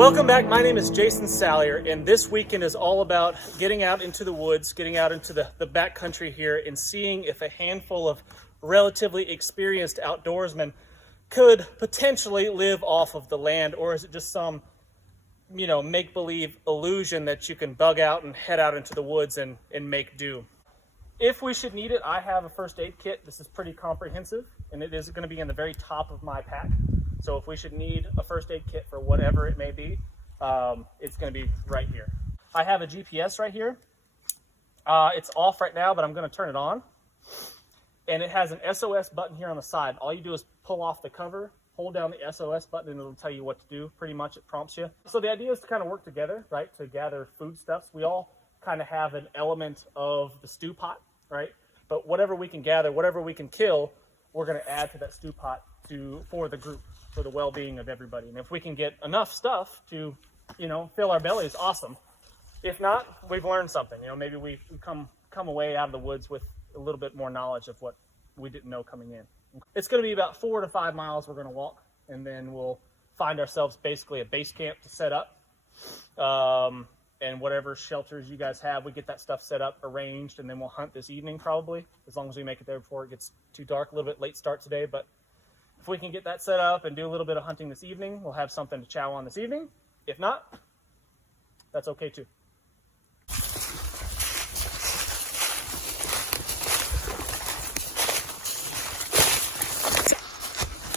Welcome back. My name is Jason Salyer, and this weekend is all about getting out into the woods, getting out into the backcountry here, and seeing if a handful of relatively experienced outdoorsmen could potentially live off of the land, or is it just some, make-believe illusion that you can bug out and head out into the woods and make do. If we should need it, I have a first aid kit. This is pretty comprehensive, and it is going to be in the very top of my pack. So if we should need a first aid kit for whatever it may be, it's going to be right here. I have a GPS right here. It's off right now, but I'm going to turn it on. And it has an SOS button here on the side. All you do is pull off the cover, hold down the SOS button, and it'll tell you what to do. Pretty much it prompts you. So the idea is to kind of work together, right, to gather foodstuffs. We all kind of have an element of the stew pot, right? But whatever we can gather, whatever we can kill, we're going to add to that stew pot for the group, for the well-being of everybody. And if we can get enough stuff to, fill our bellies, awesome. If not, we've learned something. Maybe we come away out of the woods with a little bit more knowledge of what we didn't know coming in. It's going to be about 4 to 5 miles we're going to walk, and then we'll find ourselves basically a base camp to set up. And whatever shelters you guys have, we get that stuff set up, arranged, and then we'll hunt this evening probably, as long as we make it there before it gets too dark. A little bit late start today, but if we can get that set up and do a little bit of hunting this evening, we'll have something to chow on this evening. If not, that's okay too.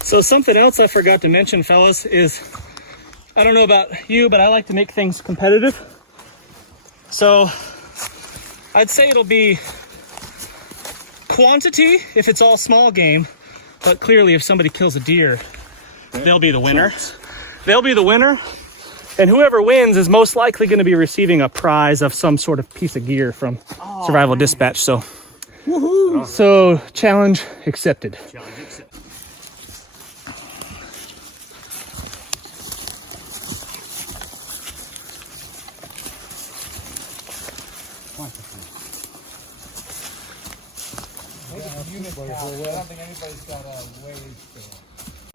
So something else I forgot to mention, fellas, is I don't know about you, but I like to make things competitive. So I'd say it'll be quantity if it's all small game, but clearly if somebody kills a deer, they'll be the winner. They'll be the winner, and whoever wins is most likely going to be receiving a prize of some sort of piece of gear from Survival Dispatch. So, woohoo! So challenge accepted. Challenge accepted.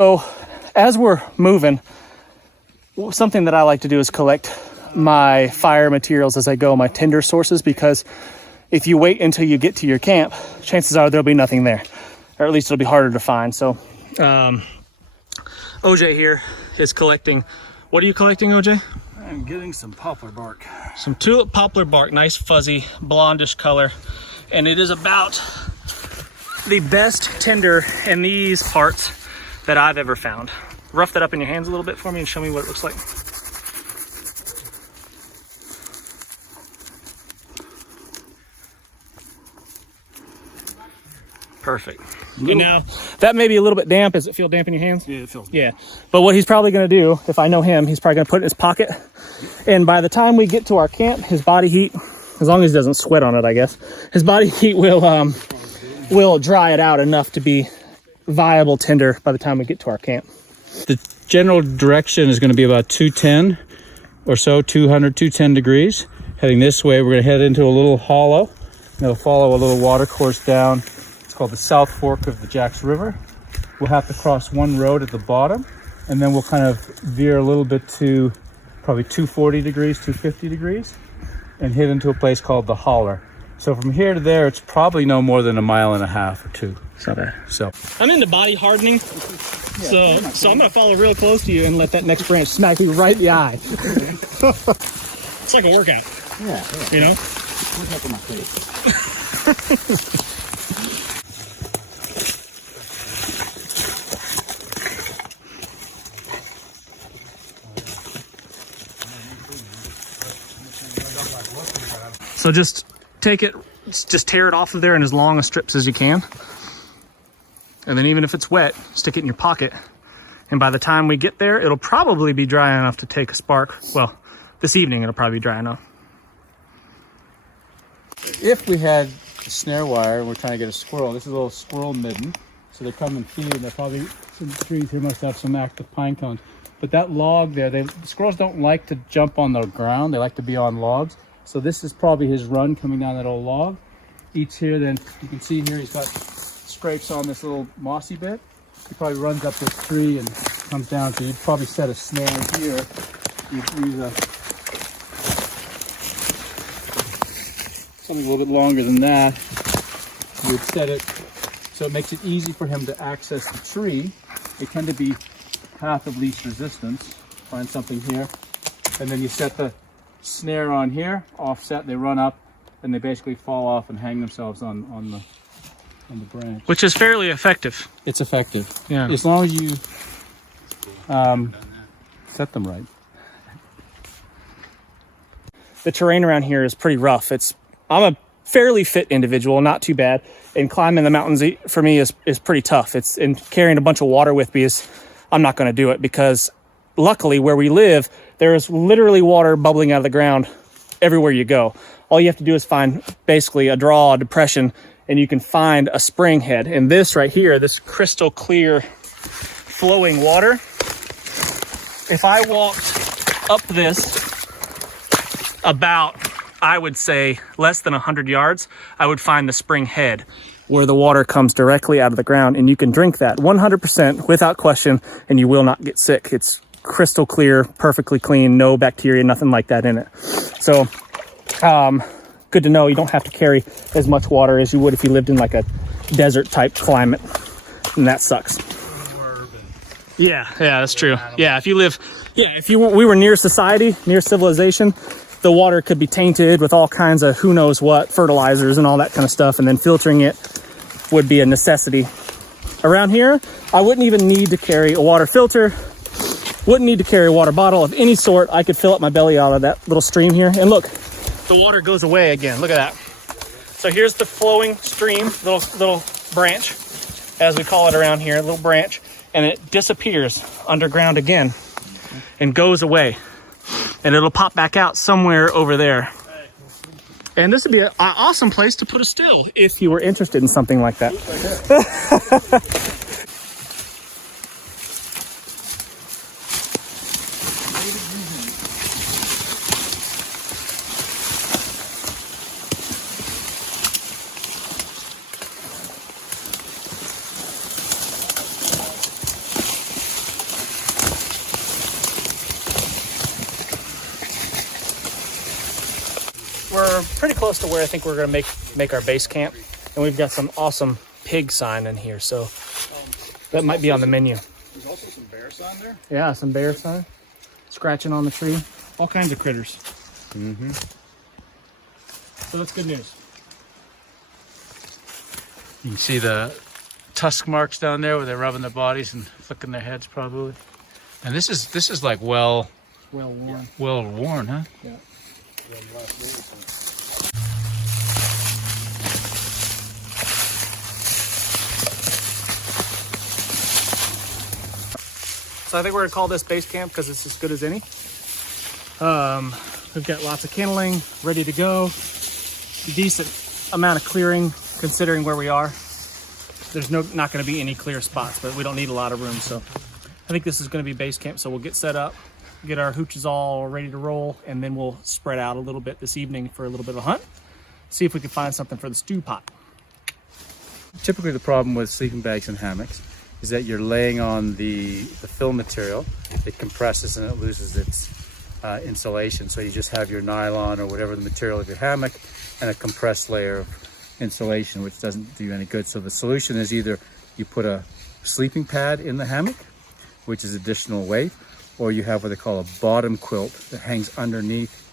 So as we're moving, something that I like to do is collect my fire materials as I go, my tinder sources, because if you wait until you get to your camp, chances are there'll be nothing there, or at least it'll be harder to find. So OJ here is collecting. What are you collecting, OJ? I'm getting some poplar bark. Some tulip poplar bark, nice fuzzy blondish color, and it is about the best tinder in these parts that I've ever found. Rough that up in your hands a little bit for me and show me what it looks like. Perfect. And now, that may be a little bit damp. Does it feel damp in your hands? Yeah, it feels damp. Yeah. But what he's probably going to do, if I know him, he's probably going to put it in his pocket. And by the time we get to our camp, his body heat, as long as he doesn't sweat on it, I guess, his body heat will dry it out enough to be viable tinder by the time we get to our camp. The general direction is going to be about 210 or so, 210 degrees. Heading this way, we're going to head into a little hollow. And it'll follow a little water course down. It's called the South Fork of the Jacks River. We'll have to cross one road at the bottom, and then we'll kind of veer a little bit to probably 240 degrees, 250 degrees, and hit into a place called the Holler. So from here to there, it's probably no more than 1.5 miles or 2. It's not bad. So I'm into body hardening, so I'm gonna follow real close to you and let that next branch smack me right in the eye. It's like a workout. yeah. You know? Look up in my face. So just take it, just tear it off of there in as long a strips as you can. And then even if it's wet, stick it in your pocket. And by the time we get there, it'll probably be dry enough to take a spark. Well, this evening it'll probably be dry enough. If we had a snare wire and we're trying to get a squirrel, this is a little squirrel midden. So they come and feed, and they're probably, some trees here must have some active pine cones. But that log there, the squirrels don't like to jump on the ground. They like to be on logs. So this is probably his run coming down that old log. Eats here, then you can see here he's got scrapes on this little mossy bit. He probably runs up this tree and comes down. So you'd probably set a snare here you use something a little bit longer than that. You would set it so it makes it easy for him to access the tree. They tend to be path of least resistance. Find something here, and then you set the snare on here, offset. They run up, and they basically fall off and hang themselves on the branch. Which is fairly effective. It's effective. Yeah. As long as you set them right. The terrain around here is pretty rough. I'm a fairly fit individual, not too bad. And climbing the mountains for me is pretty tough. And carrying a bunch of water with me I'm not going to do it, because luckily where we live, there is literally water bubbling out of the ground everywhere you go. All you have to do is find basically a draw, a depression, and you can find a spring head. And this right here, this crystal clear flowing water, if I walked up this about, I would say, less than 100 yards, I would find the spring head where the water comes directly out of the ground, and you can drink that 100% without question, and you will not get sick. It's crystal clear, perfectly clean, no bacteria, nothing like that in it. So, good to know you don't have to carry as much water as you would if you lived in like a desert type climate, and that sucks. Yeah, that's true. Yeah, if we were near society, near civilization, the water could be tainted with all kinds of who knows what, fertilizers and all that kind of stuff, and then filtering it would be a necessity. Around here, I wouldn't even need to carry a water filter, wouldn't need to carry a water bottle of any sort. I could fill up my belly out of that little stream here, and look, the water goes away again. Look at that. So here's the flowing stream, little branch, as we call it around here, little branch, and it disappears underground again and goes away. And it'll pop back out somewhere over there. And this would be an awesome place to put a still if you were interested in something like that. We're pretty close to where I think we're gonna make our base camp, and we've got some awesome pig sign in here, so that might be on the menu. There's also some bear sign there. Yeah, some bear sign, scratching on the tree, all kinds of critters. Mm-hmm. So that's good news. You can see the tusk marks down there where they're rubbing their bodies and flicking their heads probably. And this is like well worn, huh? Yeah. So I think we're gonna call this base camp because it's as good as any. We've got lots of kindling ready to go. Decent amount of clearing considering where we are. There's not gonna be any clear spots, but we don't need a lot of room. So I think this is gonna be base camp. So we'll get set up, get our hooches all ready to roll, and then we'll spread out a little bit this evening for a little bit of a hunt. See if we can find something for the stew pot. Typically the problem with sleeping bags and hammocks is that you're laying on the fill material. It compresses and it loses its insulation. So you just have your nylon or whatever the material of your hammock and a compressed layer of insulation, which doesn't do you any good. So the solution is either you put a sleeping pad in the hammock, which is additional weight, or you have what they call a bottom quilt that hangs underneath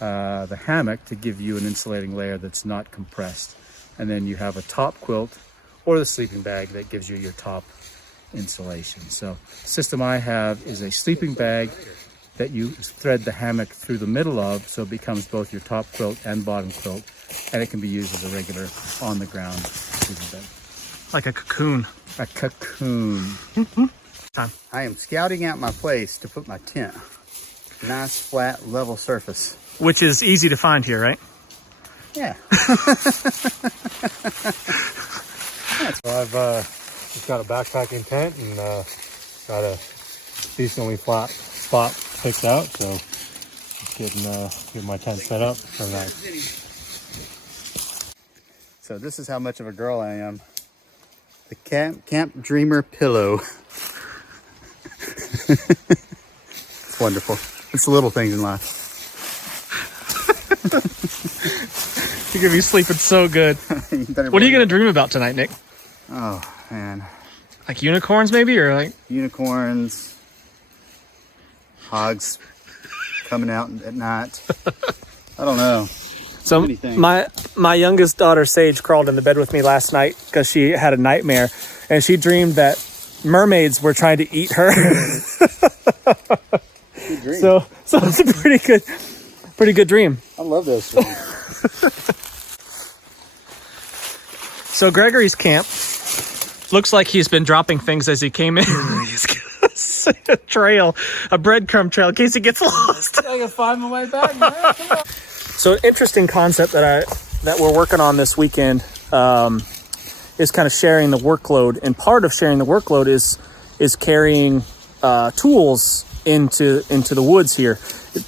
the hammock to give you an insulating layer that's not compressed. And then you have a top quilt or the sleeping bag that gives you your top insulation. So the system I have is a sleeping bag that you thread the hammock through the middle of, so it becomes both your top quilt and bottom quilt, and it can be used as a regular on the ground sleeping bag. Like a cocoon. A cocoon. I am scouting out my place to put my tent. Nice, flat, level surface. Which is easy to find here, right? Yeah. So I've just got a backpacking tent and got a decently flat spot picked out, so just getting my tent set up for that. So this is how much of a girl I am. The Camp Dreamer pillow. It's wonderful. It's the little things in life. You're gonna be sleeping so good. What are you gonna dream about tonight, Nick? Oh man, Like unicorns, maybe, or like unicorns, hogs coming out at night. I don't know. so. Many things. My youngest daughter Sage crawled in the bed with me last night because she had a nightmare, and she dreamed that mermaids were trying to eat her. Good dream. So it's a pretty good dream. I love those things. So Gregory's camp looks like he's been dropping things as he came in. He's got a trail, a breadcrumb trail in case he gets lost. I can find my way back, man. Come on. So an interesting concept that we're working on this weekend is kind of sharing the workload, and part of sharing the workload is carrying tools into the woods here.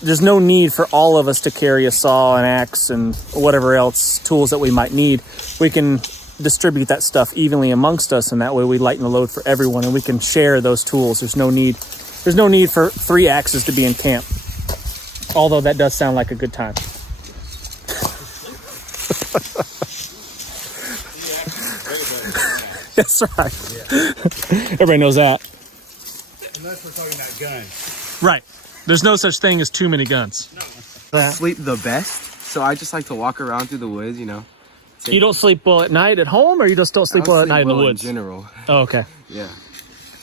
There's no need for all of us to carry a saw, an axe, and whatever else tools that we might need. We can distribute that stuff evenly amongst us, and that way we lighten the load for everyone, and we can share those tools. There's no need for 3 axes to be in camp, although that does sound like a good time. That's right. Everybody knows that. Unless we're talking about guns. Right. There's no such thing as too many guns. Sleep the best, so I just like to walk around through the woods, you know. You don't sleep well at night at home, or you just don't sleep well at night in the woods? In general. Oh, okay. Yeah.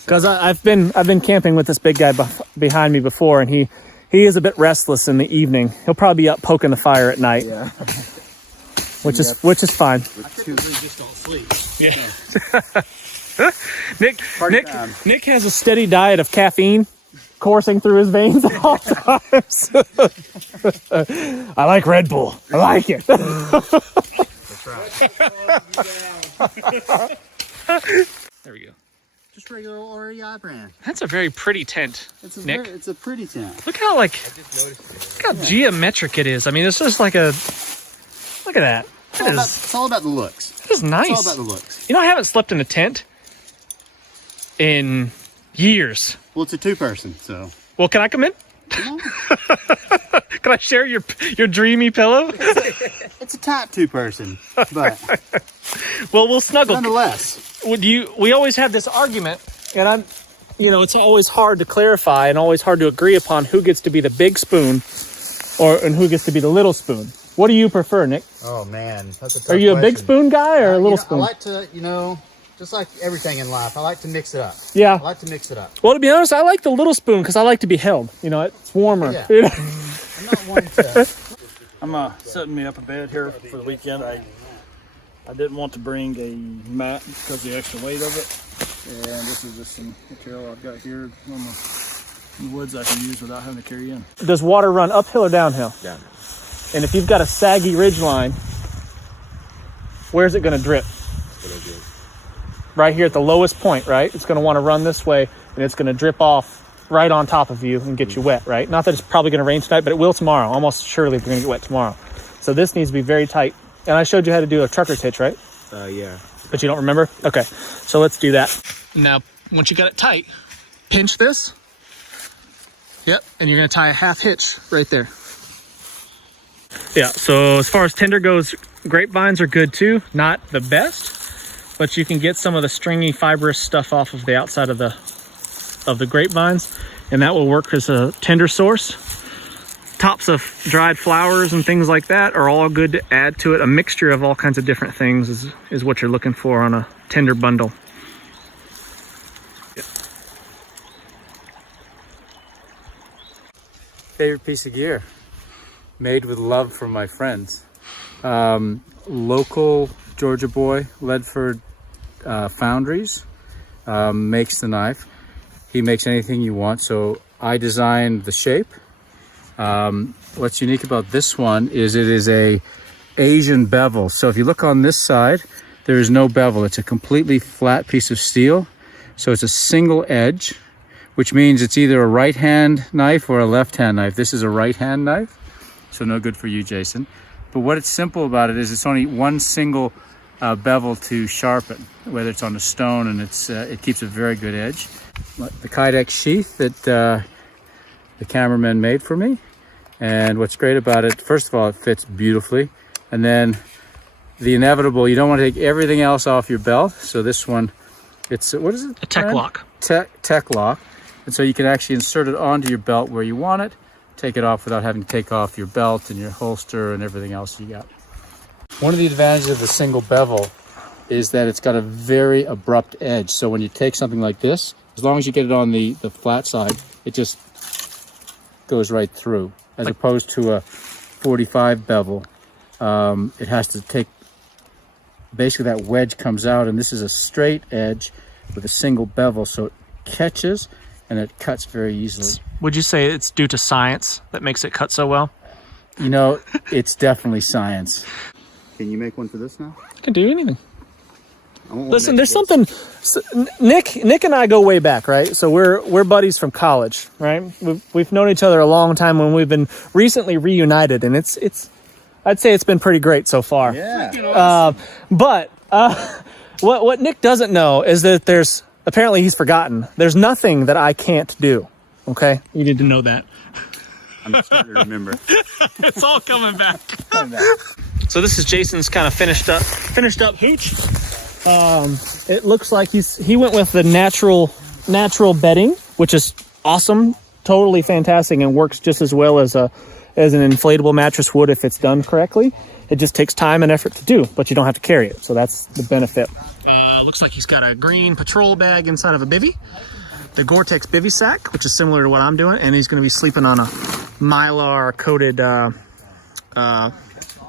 Because I've been camping with this big guy behind me before, and he is a bit restless in the evening. He'll probably be up poking the fire at night. Yeah. which is fine. Just don't sleep. Yeah. Nick has a steady diet of caffeine coursing through his veins at all times. I like Red Bull. I like it. There we go. Just regular REI brand. That's a very pretty tent, Nick. It's a pretty tent. Look how geometric it is. I mean, it's just like a. Look at that. It's all about the looks. It is nice. It's all about the looks. You know, I haven't slept in a tent in years. Well, it's a 2-person, so. Well, can I come in? Can I share your dreamy pillow? It's a tight 2-person, but Well, we'll snuggle. nonetheless. We always have this argument, and it's always hard to clarify and always hard to agree upon who gets to be the big spoon and who gets to be the little spoon. What do you prefer, Nick? Oh man, that's a tough Are you a big question. spoon guy or a little spoon? I like to, just like everything in life, I like to mix it up. Yeah. I like to mix it up. Well, to be honest, I like the little spoon because I like to be held. It's warmer. Yeah. You know? I'm not one to. I'm setting me up a bed here for the weekend. I didn't want to bring a mat because of the extra weight of it. And this is just some material I've got here in the woods I can use without having to carry in. Does water run uphill or downhill? Down. And if you've got a saggy ridge line, where's it going to drip? Right here at the lowest point, right? It's going to want to run this way, and it's going to drip off right on top of you and get you wet, right? Not that it's probably going to rain tonight, but it will tomorrow. Almost surely we're going to get wet tomorrow. So this needs to be very tight. And I showed you how to do a trucker's hitch, right? Yeah. But you don't remember? Okay, so let's do that. Now, once you got it tight, pinch this. Yep, and you're going to tie a half hitch right there. Yeah, so as far as tinder goes, grapevines are good too. Not the best, but you can get some of the stringy fibrous stuff off of the outside of the grapevines, and that will work as a tinder source. Tops of dried flowers and things like that are all good to add to it. A mixture of all kinds of different things is what you're looking for on a tinder bundle. Favorite piece of gear, made with love from my friends. Local Georgia boy, Ledford Foundries, makes the knife. He makes anything you want, so I designed the shape. What's unique about this one is it is a Asian bevel. So if you look on this side, there is no bevel. It's a completely flat piece of steel. So it's a single edge, which means it's either a right-hand knife or a left-hand knife. This is a right-hand knife, so no good for you, Jason. But what it's simple about it is it's only one single bevel to sharpen, whether it's on a stone, and it keeps a very good edge. The Kydex sheath that the cameraman made for me. And what's great about it, first of all, it fits beautifully. And then the inevitable, you don't want to take everything else off your belt. So this one, it's, what is it? A tech lock. Tech lock. And so you can actually insert it onto your belt where you want it, take it off without having to take off your belt and your holster and everything else you got. One of the advantages of the single bevel is that it's got a very abrupt edge. So when you take something like this, as long as you get it on the flat side, it just goes right through. As opposed to a 45 bevel, it has to take, basically that wedge comes out, and this is a straight edge with a single bevel, so it catches and it cuts very easily. Would you say it's due to science that makes it cut so well? You know, it's definitely science. Can you make one for this now? I can do anything. I want one Listen, next there's to this. something. Nick and I go way back, right? So we're buddies from college, right? We've known each other a long time when we've been recently reunited, and it's I'd say it's been pretty great so far. Yeah. But what Nick doesn't know is that apparently he's forgotten. There's nothing that I can't do. Okay, you need to know that. I'm starting to remember. It's all coming back. So this is Jason's kind of finished up hooch. It looks like he went with the natural bedding, which is awesome, totally fantastic, and works just as well as an inflatable mattress would if it's done correctly. It just takes time and effort to do, but you don't have to carry it, so that's the benefit. Looks like he's got a green patrol bag inside of a bivvy, the Gore-Tex bivvy sack, which is similar to what I'm doing, and he's going to be sleeping on a Mylar coated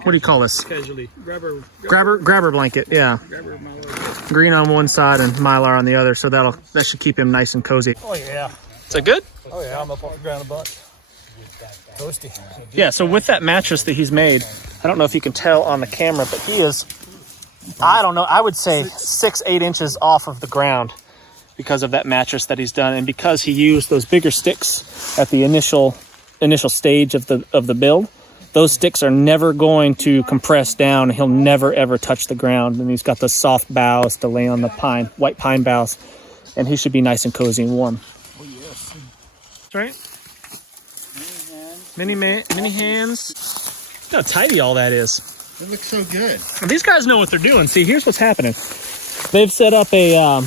what do you call this? Casually. Grabber blanket, yeah. Green on one side and Mylar on the other, so that should keep him nice and cozy. Oh yeah. Is that good? Oh yeah, I'm up on the ground a bunch. Toasty. Yeah, so with that mattress that he's made, I don't know if you can tell on the camera, but he is, I don't know, I would say 6-8 inches off of the ground because of that mattress that he's done, and because he used those bigger sticks at the initial stage of the build. Those sticks are never going to compress down. He'll never, ever touch the ground. And he's got the soft boughs to lay on the white pine boughs. And he should be nice and cozy and warm. Oh yes. That's right. Mini hands. Look how tidy all that is. It looks so good. And these guys know what they're doing. See, here's what's happening. They've set up a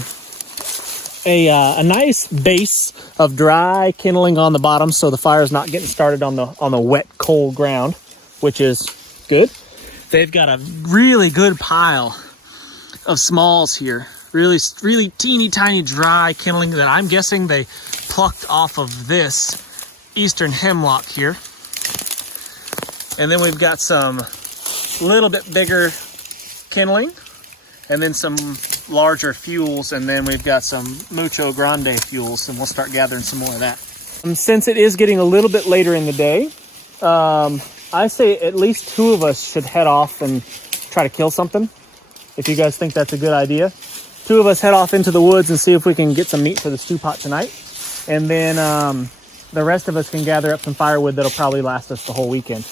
nice base of dry kindling on the bottom, so the fire's not getting started on the wet, cold ground, which is good. They've got a really good pile of smalls here, really teeny tiny dry kindling that I'm guessing they plucked off of this eastern hemlock here. And then we've got some little bit bigger kindling, and then some larger fuels, and then we've got some mucho grande fuels, and we'll start gathering some more of that. Since it is getting a little bit later in the day, I say at least 2 of us should head off and try to kill something, if you guys think that's a good idea. 2 of us head off into the woods and see if we can get some meat for the stew pot tonight, and then the rest of us can gather up some firewood that'll probably last us the whole weekend,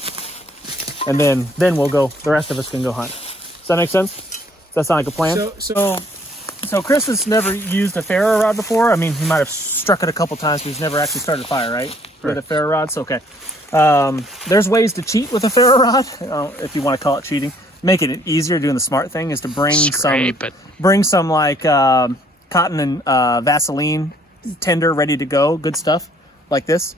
and then we'll go, the rest of us can go hunt. Does that make sense? Does that sound like a plan? So Chris has never used a ferro rod before. I mean, he might have struck it a couple times, but he's never actually started a fire, right? With a ferro rod, so okay. There's ways to cheat with a ferro rod, if you want to call it cheating. Making it easier, doing the smart thing is to bring some like cotton and Vaseline tinder ready to go, good stuff, like this.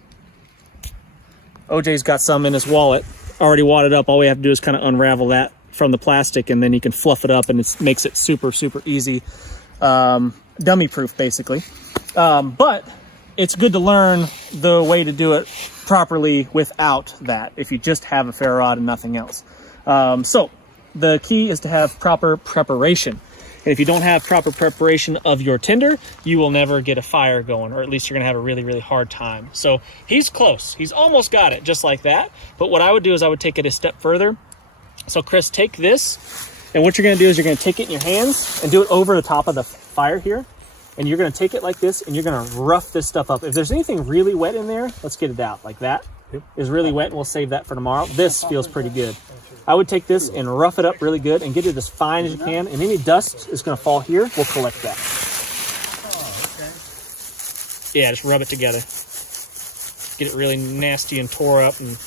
OJ's got some in his wallet, already wadded up. All we have to do is kind of unravel that from the plastic, and then you can fluff it up, and it makes it super easy, dummy proof basically. But it's good to learn the way to do it properly without that, if you just have a ferro rod and nothing else. So the key is to have proper preparation, and if you don't have proper preparation of your tinder, you will never get a fire going, or at least you're gonna have a really hard time. So he's close, he's almost got it, just like that. But what I would do is I would take it a step further. So Chris, take this, and what you're going to do is you're going to take it in your hands and do it over the top of the fire here. And you're going to take it like this, and you're going to rough this stuff up. If there's anything really wet in there, let's get it out. Like that is really wet, and we'll save that for tomorrow. This feels pretty good. I would take this and rough it up really good and get it as fine as you can. And any dust is going to fall here. We'll collect that. Yeah, just rub it together. get it really nasty and tore up. And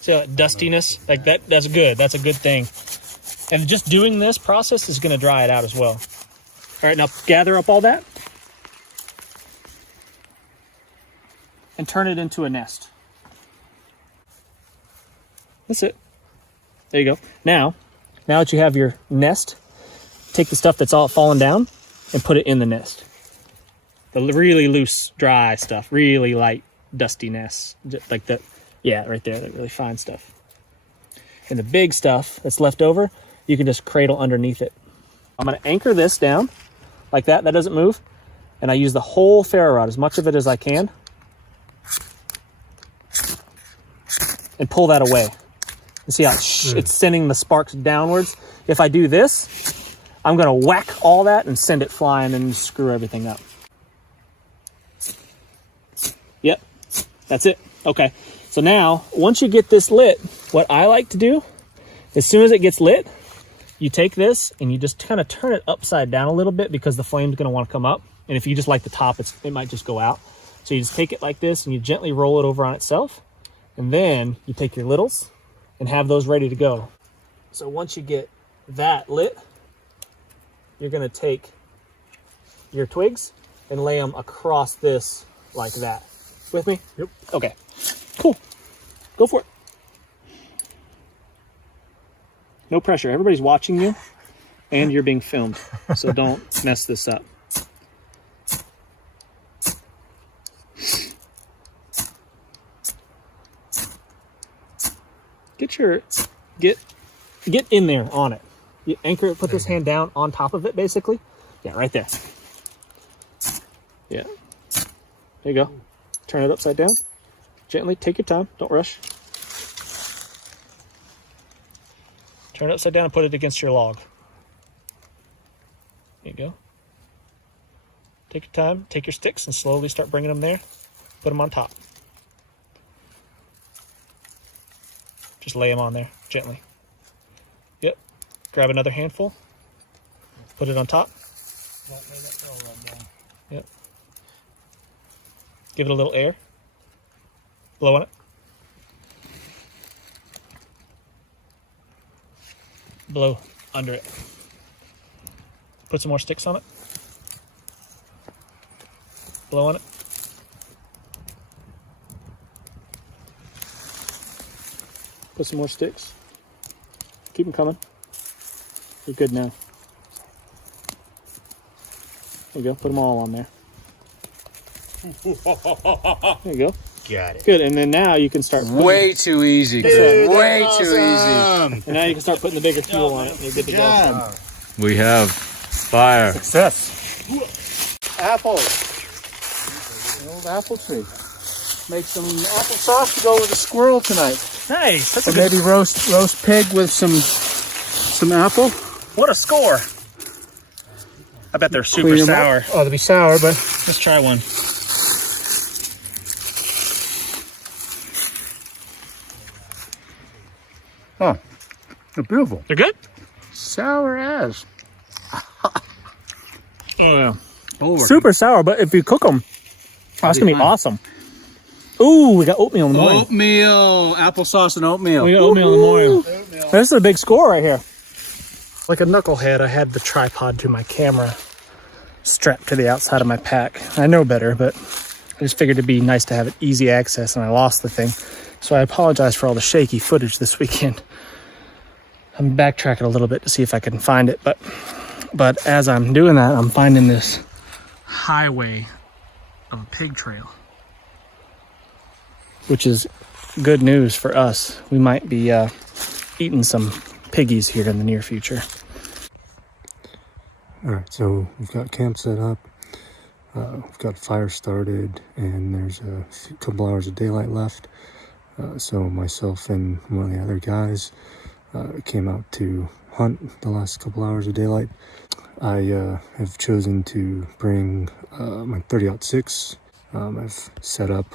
see that dustiness? Like that's good. That's a good thing. And just doing this process is going to dry it out as well. All right, now gather up all that and turn it into a nest. That's it. There you go. Now that you have your nest, take the stuff that's all fallen down and put it in the nest. The really loose, dry stuff, really light, dusty nests. Just like that. Yeah, right there, that really fine stuff. And the big stuff that's left over, you can just cradle underneath it. I'm gonna anchor this down like that. That doesn't move. And I use the whole ferro rod, as much of it as I can, and pull that away. You see how it's sending the sparks downwards? If I do this, I'm gonna whack all that and send it flying and screw everything up. Yep, that's it. Okay, so now, once you get this lit, what I like to do, as soon as it gets lit, you take this and you just kind of turn it upside down a little bit because the flame's gonna wanna come up. And if you just like the top, it might just go out. So you just take it like this and you gently roll it over on itself. And then you take your littles and have those ready to go. So once you get that lit, you're gonna take your twigs and lay them across this like that. With me? Yep. Okay, cool. Go for it. No pressure. Everybody's watching you and you're being filmed. So don't mess this up. Get in there on it. You anchor it, put this hand down on top of it, basically. Yeah, right there. Yeah. There you go. Turn it upside down. Gently, take your time, don't rush. Turn it upside down and put it against your log. There you go. Take your time, take your sticks and slowly start bringing them there. Put them on top. Just lay them on there, gently. Yep. Grab another handful. Put it on top. Yep. Give it a little air. Blow on it. Blow under it. Put some more sticks on it. Blow on it. Put some more sticks. Keep them coming. You're good now. There you go. Put them all on there. There you go. Got it. Good. And then now you can start. Way too easy. Way too easy. And now you can start putting the bigger fuel on it. And you're good to go. We have fire. Success. Apples. The old apple tree. Make some applesauce to go with a squirrel tonight. Nice. That's Or a good. maybe roast pig with some apple. What a score! I bet they're super Clean 'em sour. up. Oh, they'll be sour, but Let's try one. oh, they're beautiful. They're good. Sour as. Oh, yeah. Super sour, but if you cook them, that's gonna be awesome. Ooh, we got oatmeal in the morning. Oatmeal, applesauce and oatmeal. We got oatmeal in the morning. This is a big score right here. Like a knucklehead, I had the tripod to my camera strapped to the outside of my pack. I know better, but I just figured it'd be nice to have it easy access, and I lost the thing. So I apologize for all the shaky footage this weekend. I'm backtracking a little bit to see if I can find it, but as I'm doing that, I'm finding this highway of a pig trail, which is good news for us. We might be eating some piggies here in the near future. All right, so we've got camp set up. We've got fire started, and there's a couple hours of daylight left. So myself and one of the other guys came out to hunt the last couple hours of daylight. I have chosen to bring my 30-06. I've set up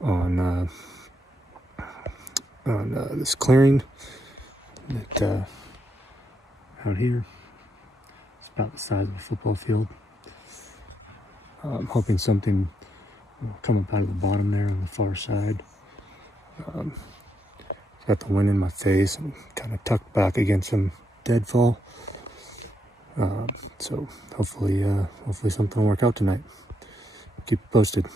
on this clearing that out here. It's about the size of a football field. I'm hoping something will come up out of the bottom there on the far side. Got the wind in my face and kind of tucked back against some deadfall. So hopefully something will work out tonight. Keep you posted.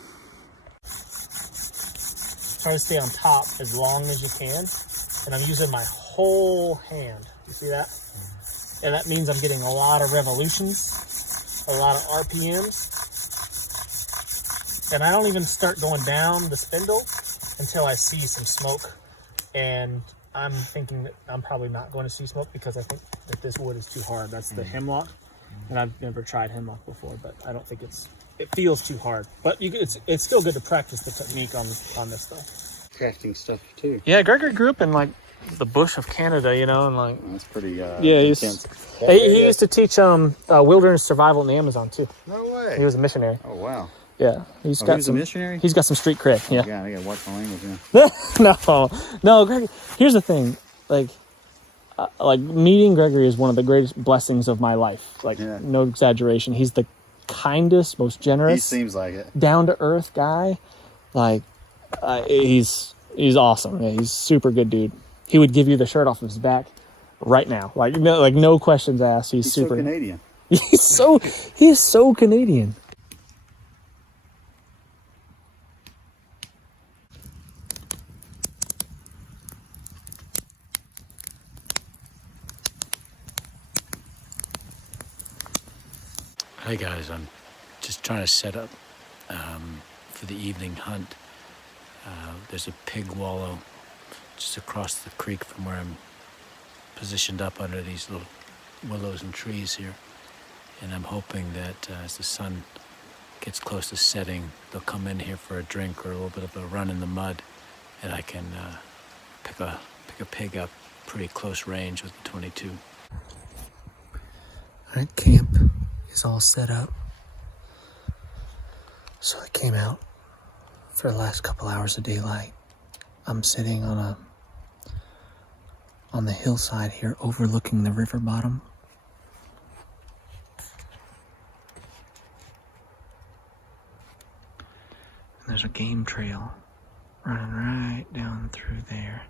Try to stay on top as long as you can, and I'm using my whole hand. You see that? And that means I'm getting a lot of revolutions, a lot of RPMs, and I don't even start going down the spindle until I see some smoke. And I'm thinking that I'm probably not going to see smoke because I think that this wood is too hard. That's the hemlock, and I've never tried hemlock before, but I don't think it feels too hard. But it's still good to practice the technique on this stuff. Crafting stuff too. Yeah, Gregory grew up in like the bush of Canada, you know, and like That's pretty yeah, intense. he used to teach wilderness survival in the Amazon too. No way. He was a missionary. Oh wow. Yeah, He was a missionary? He's got some street cred. Yeah. Yeah, I gotta watch my language now. No, Gregory. Here's the thing, like meeting Gregory is one of the greatest blessings of my life. Like, Yeah. no exaggeration. He's the kindest, most generous, He seems like it. down to earth guy. Like, he's awesome. Yeah, he's super good dude. He would give you the shirt off of his back right now. Like no questions asked. He's super so Canadian. He's so Canadian. Hi guys, I'm just trying to set up for the evening hunt. There's a pig wallow just across the creek from where I'm positioned up under these little willows and trees here. And I'm hoping that as the sun gets close to setting, they'll come in here for a drink or a little bit of a run in the mud, and I can pick a pig up pretty close range with the 22. Alright, camp is all set up. So I came out for the last couple hours of daylight. I'm sitting on the hillside here overlooking the river bottom. And there's a game trail running right down through there.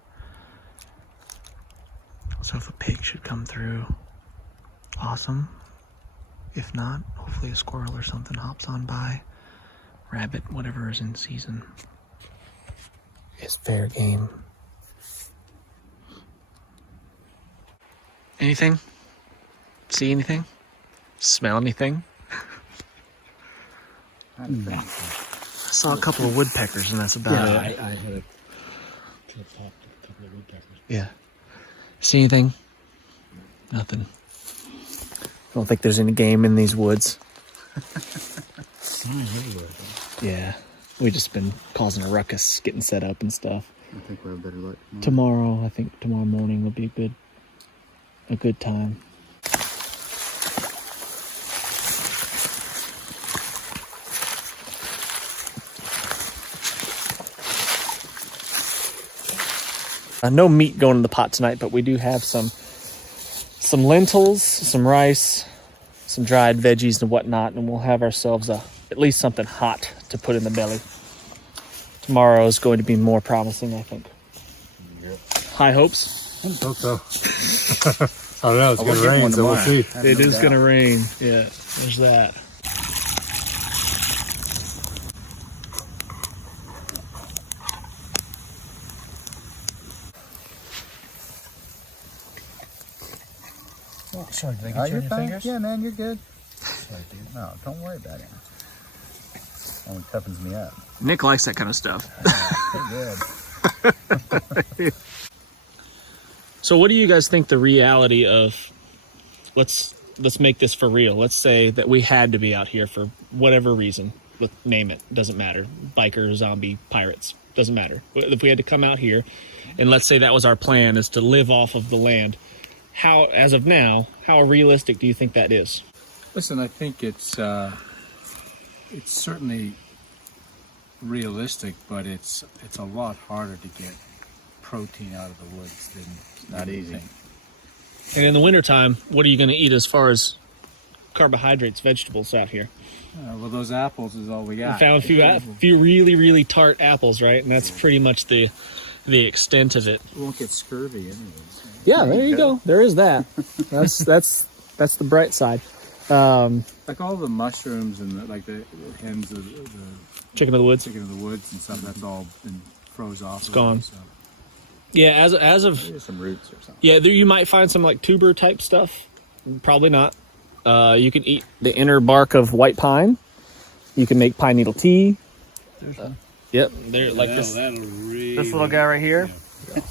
So if a pig should come through, awesome. If not, hopefully a squirrel or something hops on by. Rabbit, whatever is in season. It's fair game. Anything? See anything? Smell anything? I saw a couple of woodpeckers, and that's about it. I had a couple of woodpeckers. Yeah. See anything? Nothing. I don't think there's any game in these woods. Yeah. We just been causing a ruckus, getting set up and stuff. I think we'll have better luck Tomorrow, I think tomorrow morning will be a good time. No meat going in the pot tonight, but we do have some lentils, some rice, some dried veggies and whatnot, and we'll have ourselves at least something hot to put in the belly. Tomorrow is going to be more promising, I think. Yep. High hopes? I hope so. I don't know, it's going to rain, so we'll see. It is going to rain. Yeah, there's that. Oh, sorry, did I Oh, get you you're on your fine. fingers? Yeah, man, you're good. No, don't worry about it. Only toughens me up. Nick likes that kind of stuff. Good. So what do you guys think the reality of, let's make this for real. Let's say that we had to be out here for whatever reason. Name it. Doesn't matter. Biker, zombie, pirates. Doesn't matter. If we had to come out here, and let's say that was our plan, is to live off of the land. How, as of now, how realistic do you think that is? Listen, I think it's certainly realistic, but it's a lot harder to get protein out of the woods than Not you easy. think. And in the wintertime, what are you going to eat as far as carbohydrates, vegetables out here. Well, those apples is all we We got. found a few really, really tart apples, right? And that's pretty much the extent of it. We won't get scurvy anyways. Yeah, there you go. There is that. That's the bright side. Like all the mushrooms and like the hens of the Chicken of the woods. chicken of the woods and stuff, that's all been froze off. It's gone. Yeah, as of Maybe some roots or something. yeah, there you might find some like tuber type stuff. Probably not. You can eat the inner bark of white pine. You can make pine needle tea. Yep, they're like this little guy right here.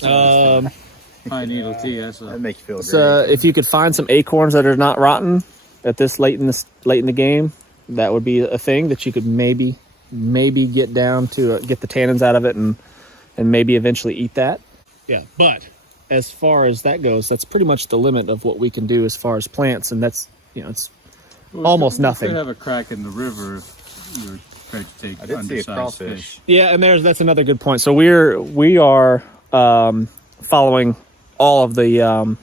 Pine needle tea. That's That makes you feel great. So if you could find some acorns that are not rotten at this late in the game, that would be a thing that you could maybe get down to get the tannins out of it and maybe eventually eat that. Yeah, but as far as that goes, that's pretty much the limit of what we can do as far as plants, and that's it's almost nothing. You could have a crack in the river if you're trying to take I did see a undersized crawfish. fish. Yeah, and that's another good point. So we are following all of the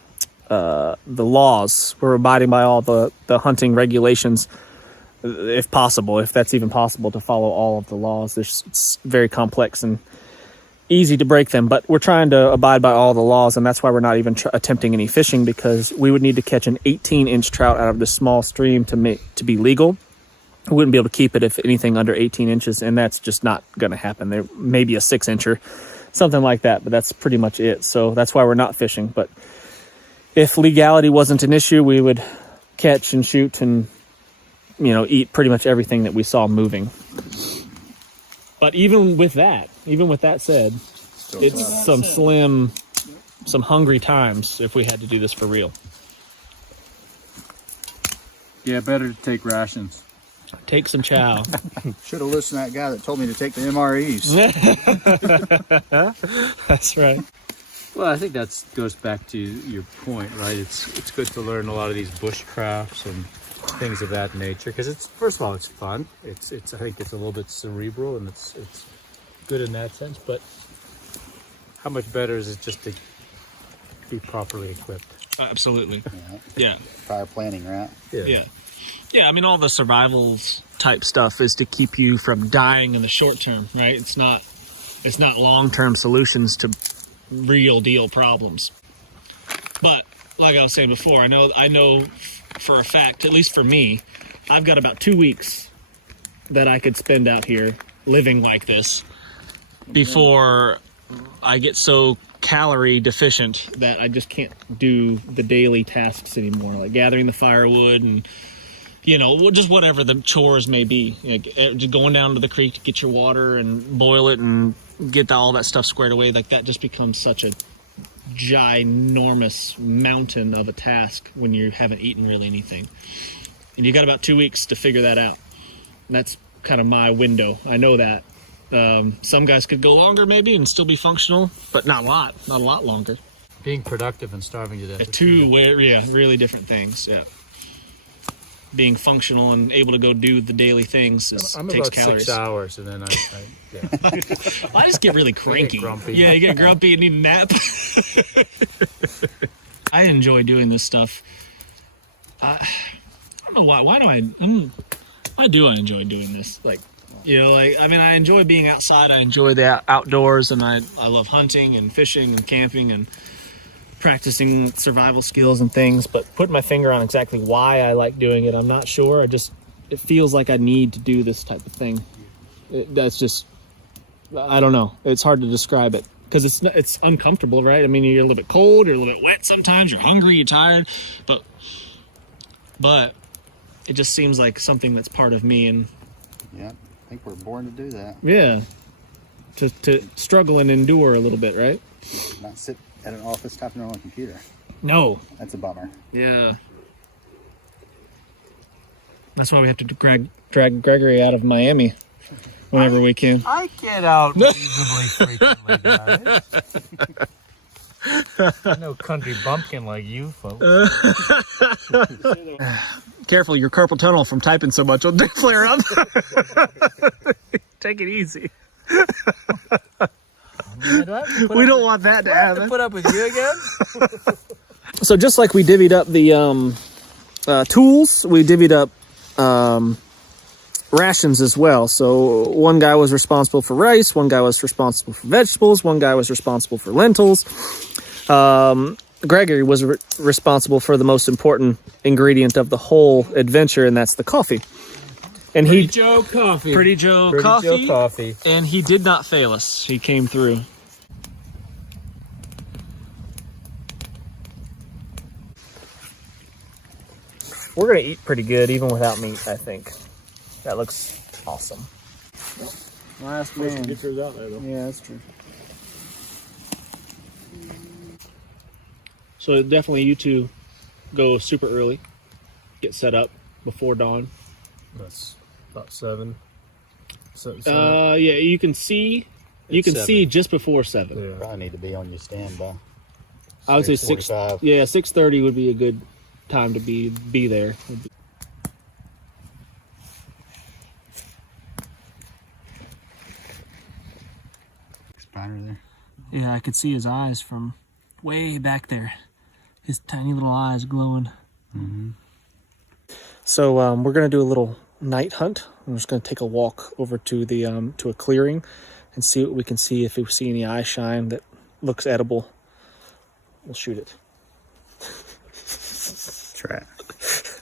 laws. We're abiding by all the hunting regulations, if possible, if that's even possible to follow all of the laws. It's very complex and easy to break them, but we're trying to abide by all the laws, and that's why we're not even attempting any fishing, because we would need to catch an 18-inch trout out of this small stream to be legal. We wouldn't be able to keep it if anything under 18 inches, and that's just not going to happen. There may be a 6-incher, something like that, but that's pretty much it. So that's why we're not fishing. But if legality wasn't an issue, we would catch and shoot and eat pretty much everything that we saw moving. But even with that said, it's some hungry times if we had to do this for real. Yeah, better to take rations. Take some chow. Should have listened to that guy that told me to take the MREs. That's right. Well, I think that goes back to your point, right? It's good to learn a lot of these bushcrafts and things of that nature, because it's, first of all, it's fun. It's I think it's a little bit cerebral, and it's good in that sense. But how much better is it just to be properly equipped? Absolutely. Yeah. Yeah. Prior planning, right? Yeah. Yeah, I mean, all the survival type stuff is to keep you from dying in the short term, right? It's not long-term solutions to real deal problems. But like I was saying before, I know for a fact, at least for me, I've got about 2 weeks that I could spend out here living like this before I get so calorie deficient that I just can't do the daily tasks anymore, like gathering the firewood and just whatever the chores may be. Just going down to the creek to get your water and boil it and get all that stuff squared away, like that just becomes such a ginormous mountain of a task when you haven't eaten really anything. And you got about 2 weeks to figure that out. And that's kind of my window. I know that. Some guys could go longer maybe and still be functional, but not a lot longer. Being productive and starving to death. Really different things. Yeah. Being functional and able to go do the daily things takes about calories. 6 hours, and then I just get really cranky. grumpy. Yeah, you get grumpy and need a nap. I enjoy doing this stuff. I don't know why. Why do I enjoy doing this? I enjoy being outside. I enjoy the outdoors, and I love hunting and fishing and camping and practicing survival skills and things. But putting my finger on exactly why I like doing it, I'm not sure. It feels like I need to do this type of thing. I don't know. It's hard to describe it because it's uncomfortable, right? I mean, you're a little bit cold, you're a little bit wet sometimes, you're hungry, you're tired, but it just seems like something that's part of me. And Yeah, I think we're born to do that. yeah, to struggle and endure a little bit, right? Not sit at an office typing on a computer. No. That's a bummer. Yeah. That's why we have to drag Gregory out of Miami whenever we can. I get out reasonably frequently, guys. No country bumpkin like you folks. Careful, your carpal tunnel from typing so much will flare up. Take it easy. We don't want that to happen. Put up with you again? So just like we divvied up tools. We divvied up rations as well. So one guy was responsible for rice, one guy was responsible for vegetables, one guy was responsible for lentils. Gregory was responsible for the most important ingredient of the whole adventure, and that's the coffee. And Pretty Joe Coffee. Pretty Joe Coffee. And he did not fail us. He came through. We're gonna eat pretty good even without meat, I think. That looks awesome. Last man. Get yours out there, though. Yeah, that's true. So definitely you two go super early, get set up before dawn. That's about 7. Yeah, you can see. You can see just before 7. Yeah. Probably need to be on your standby. I would say 6. 6:45. Yeah, 6:30 would be a good time to be there. Spider there. Yeah, I could see his eyes from way back there. His tiny little eyes glowing. Mm-hmm. So we're gonna do a little night hunt. I'm just gonna take a walk over to the to a clearing and see what we can see. If we see any eye shine that looks edible, we'll shoot it. That's right.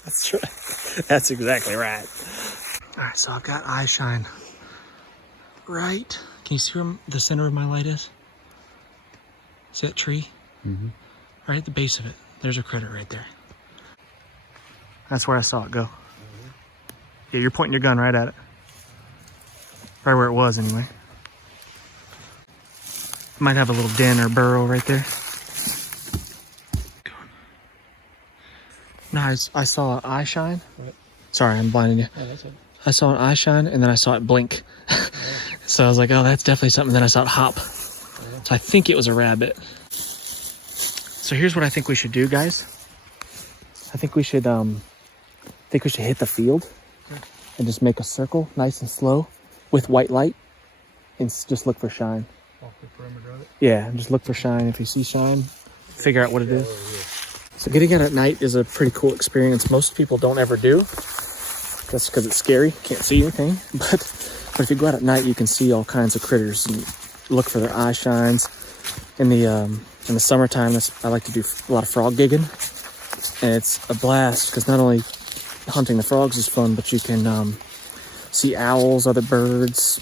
That's right. That's exactly right. All right, so I've got eye shine right. Can you see where the center of my light is? See that tree? Mm-hmm. Right at the base of it. There's a critter right there. That's where I saw it go. Yeah, you're pointing your gun right at it. Right where it was, anyway. Might have a little den or burrow right there. No, I saw an eye shine. What? Sorry, I'm blinding you. Oh, that's it. I saw an eye shine, and then I saw it blink. So I was like, oh, that's definitely something. Then I saw it hop. So I think it was a rabbit. So here's what I think we should do, guys. I think we should hit the field and just make a circle, nice and slow, with white light, and just look for shine. Off the perimeter of it. Yeah, just look for shine. If you see shine, figure out what it is. So getting out at night is a pretty cool experience. Most people don't ever do. That's because it's scary. Can't see anything. But if you go out at night, you can see all kinds of critters and look for their eye shines. In the summertime, I like to do a lot of frog gigging, and it's a blast because not only hunting the frogs is fun, but you can see owls, other birds,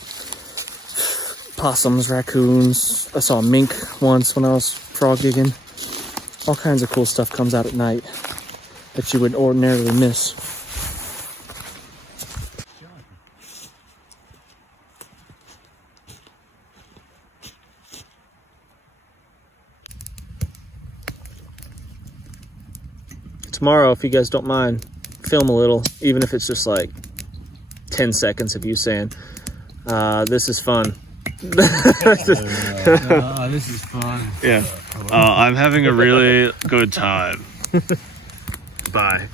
possums, raccoons. I saw a mink once when I was frog gigging. All kinds of cool stuff comes out at night that you would ordinarily miss. Tomorrow, if you guys don't mind, film a little, even if it's just like 10 seconds of you saying, this is fun. This is fun. Yeah. I'm having a really good time. Bye.